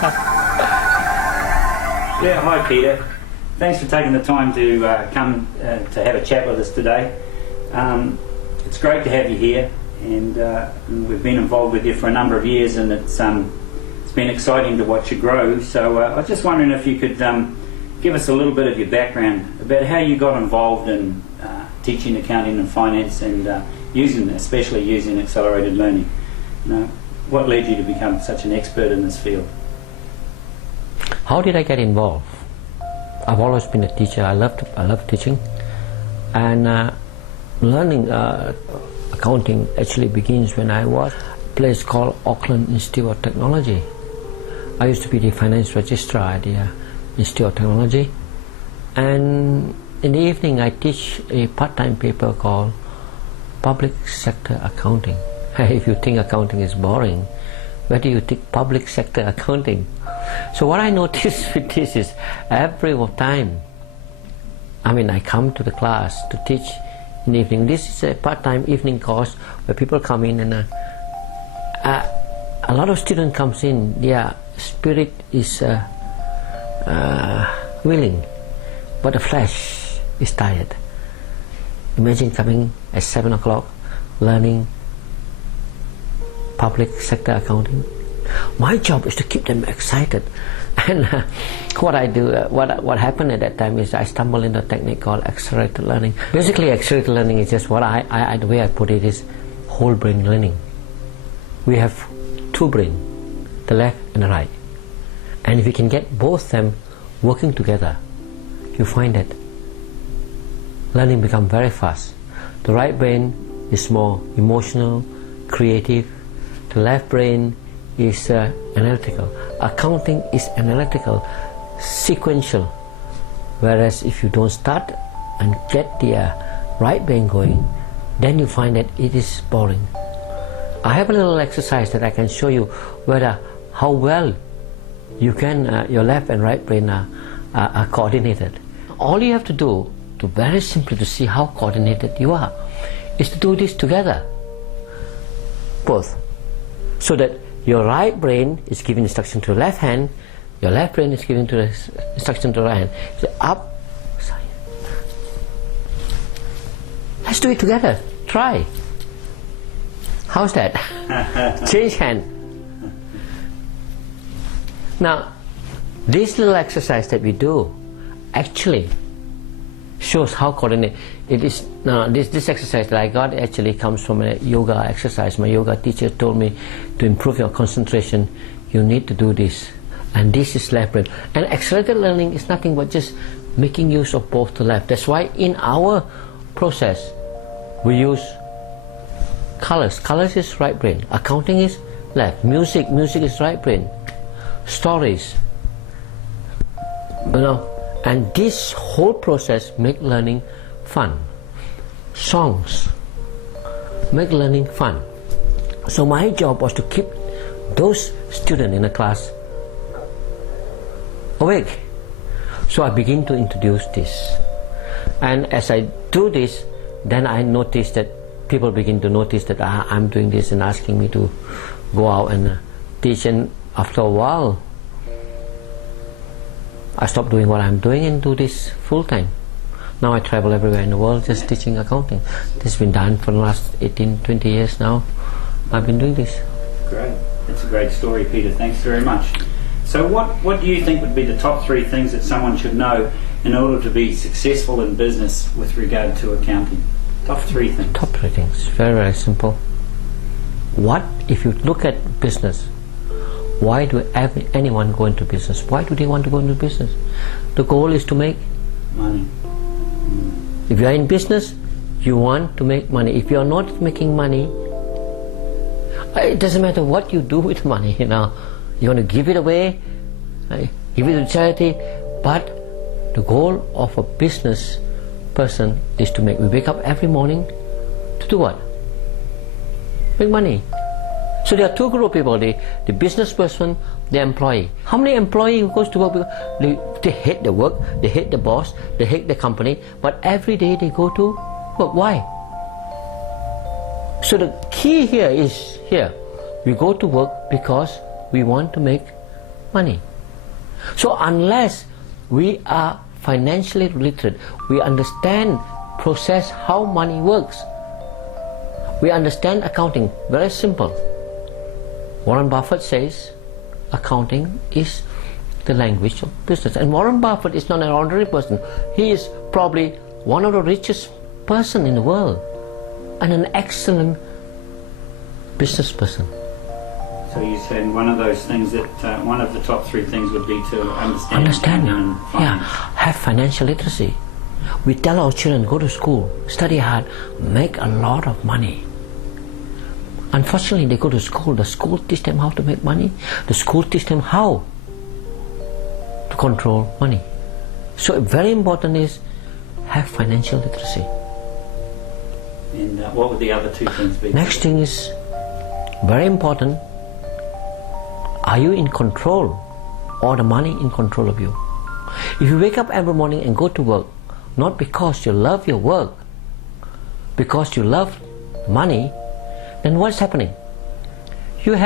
Yeah, hi Peter. Thanks for taking the time to come to have a chat with us today. It's great to have you here, and we've been involved with you for a number of years, and it's been exciting to watch you grow. So I was just wondering if you could give us a little bit of your background about how you got involved in teaching accounting and finance, and especially using accelerated learning. You know, what led you to become such an expert in this field? How did I get involved? I've always been a teacher. I love teaching, and learning accounting actually begins when I was at a place called Auckland Institute of Technology. I used to be the finance registrar at the Institute of Technology, and in the evening I teach a part-time paper called Public Sector Accounting. If you think accounting is boring, where do you think public sector accounting? So what I noticed with this is every time, I come to the class to teach in the evening. This is a part-time evening course where people come in, and a lot of students comes in. Their spirit is willing, but the flesh is tired. Imagine coming at 7 o'clock learning public sector accounting. My job is to keep them excited, and what I do, what happened at that time is I stumbled into a technique called accelerated learning. Basically, accelerated learning is just what the way I put it is whole brain learning. We have two brains, the left and the right, and if you can get both them working together, you find that learning becomes very fast. The right brain is more emotional, creative. The left brain is analytical. Accounting is analytical, sequential. Whereas if you don't start and get the right brain going, then you find that it is boring. I have a little exercise that I can show you how well you can your left and right brain are coordinated. All you have to do, very simply to see how coordinated you are, is to do this together, both, so that your right brain is giving instruction to the left hand, your left brain is giving instruction to the right hand. So up, side. Let's do it together. Try. How's that? Change hand. Now, this little exercise that we do actually shows how coordinated it is. Now, this exercise that I got actually comes from a yoga exercise. My yoga teacher told me to improve your concentration, you need to do this. And this is left brain. And accelerated learning is nothing but just making use of both the left. That's why in our process we use colors. Colors is right brain. Accounting is left. Music is right brain. Stories, and this whole process make learning fun. Songs make learning fun. So my job was to keep those students in the class awake. So I begin to introduce this, and as I do this, then I notice that people begin to notice that I'm doing this and asking me to go out and teach. And after a while, I stopped doing what I'm doing and do this full time. Now I travel everywhere in the world just teaching accounting. This has been done for the last 18-20 years now. I've been doing this. Great. That's a great story, Peter. Thanks very much. So what do you think would be the top 3 things that someone should know in order to be successful in business with regard to accounting? Top 3 things. Top 3 things. Very, very simple. If you look at business, why do anyone go into business? Why do they want to go into business? The goal is to make money. If you are in business, you want to make money. If you are not making money, it doesn't matter what you do with money. You want to give it away, give it to charity, but the goal of a business person is to make. We wake up every morning to do what? Make money. So there are 2 groups of people, the business person, the employee. How many employees who goes to work? They hate the work, they hate the boss, they hate the company, but every day they go to work. Why? So the key here is we go to work because we want to make money. So unless we are financially literate, we understand process how money works, we understand accounting. Very simple. Warren Buffett says accounting is the language of business. And Warren Buffett is not an ordinary person. He is probably one of the richest person in the world and an excellent business person. So you said one of those things that one of the top three things would be to understand and yeah, have financial literacy. We tell our children, go to school, study hard, make a lot of money. Unfortunately, they go to school. The school teach them how to make money. The school teach them how to control money. So very important is have financial literacy. And what would the other two things be? Next thing is very important. Are you in control or the money in control of you? If you wake up every morning and go to work, not because you love your work, because you love money, then what's happening? You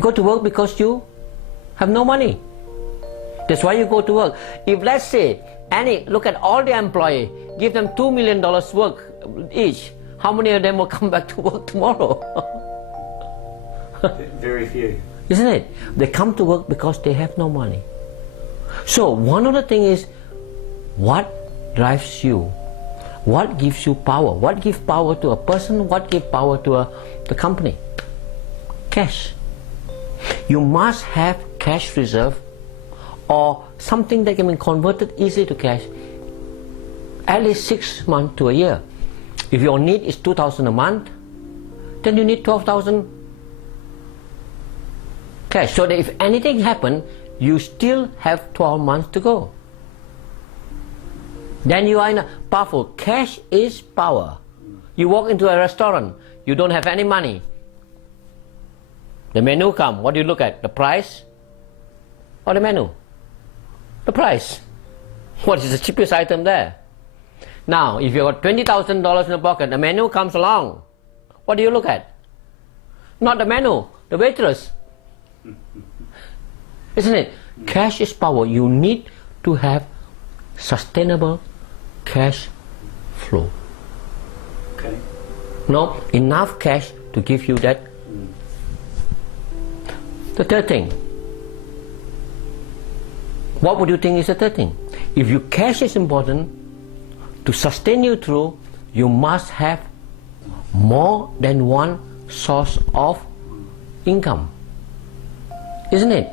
go to work because you have no money. That's why you go to work. If let's say, Annie, look at all the employees, give them $2 million work each, how many of them will come back to work tomorrow? Very few. Isn't it? They come to work because they have no money. So one of the things is, what drives you? What gives you power? What gives power to a person? What gives power to the company? Cash. You must have cash reserve or something that can be converted easily to cash at least 6 months to a year. If your need is $2,000 a month, then you need $12,000 cash, so that if anything happens, you still have 12 months to go. Then you are in a powerful. Cash is power. You walk into a restaurant, you don't have any money. The menu comes, what do you look at? The price or the menu? The price. What is the cheapest item there? Now, if you got $20,000 in the pocket, the menu comes along. What do you look at? Not the menu, the waitress. Isn't it? Cash is power. You need to have sustainable cash flow. Okay. No, enough cash to give you that. The third thing. What would you think is the third thing? If your cash is important, to sustain you through, you must have more than one source of income. Isn't it?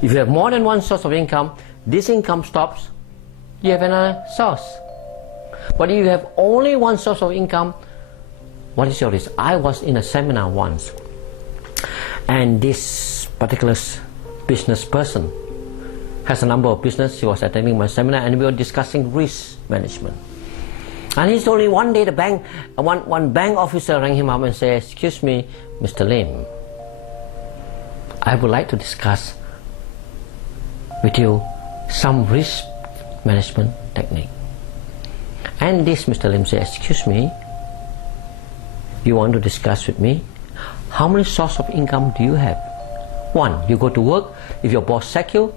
If you have more than one source of income, this income stops, you have another source. But if you have only one source of income, what is your risk? I was in a seminar once, and this particular business person has a number of business. He was attending my seminar, and we were discussing risk management. And he's only one day one bank officer rang him up and said, "Excuse me, Mr. Lim, I would like to discuss with you some risk management technique." And this Mr. Lim said, "Excuse me, you want to discuss with me? How many sources of income do you have?" One, you go to work. If your boss sack you,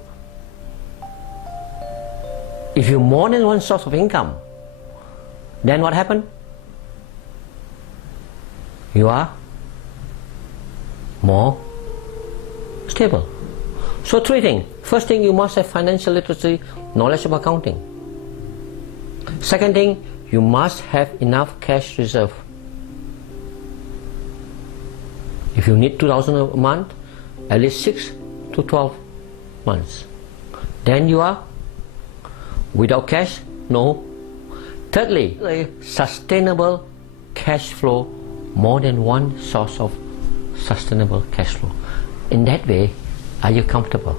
if you more than one source of income, then what happened? You are more stable. So three things. First thing, you must have financial literacy, knowledge of accounting. Second thing, you must have enough cash reserve. If you need $2,000 a month, at least 6 to 12 months. Then you are without cash? No. Thirdly, a sustainable cash flow, more than one source of sustainable cash flow. In that way, are you comfortable?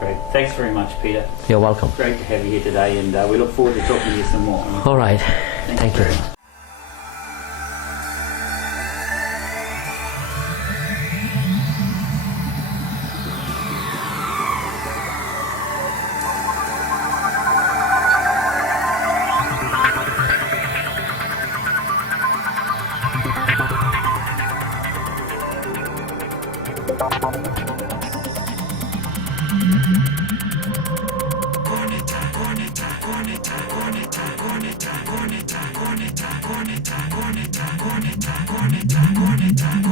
Great. Thanks very much, Peter. You're welcome. Great to have you here today, and we look forward to talking to you some more. All right. Thank you. very much. Corner time.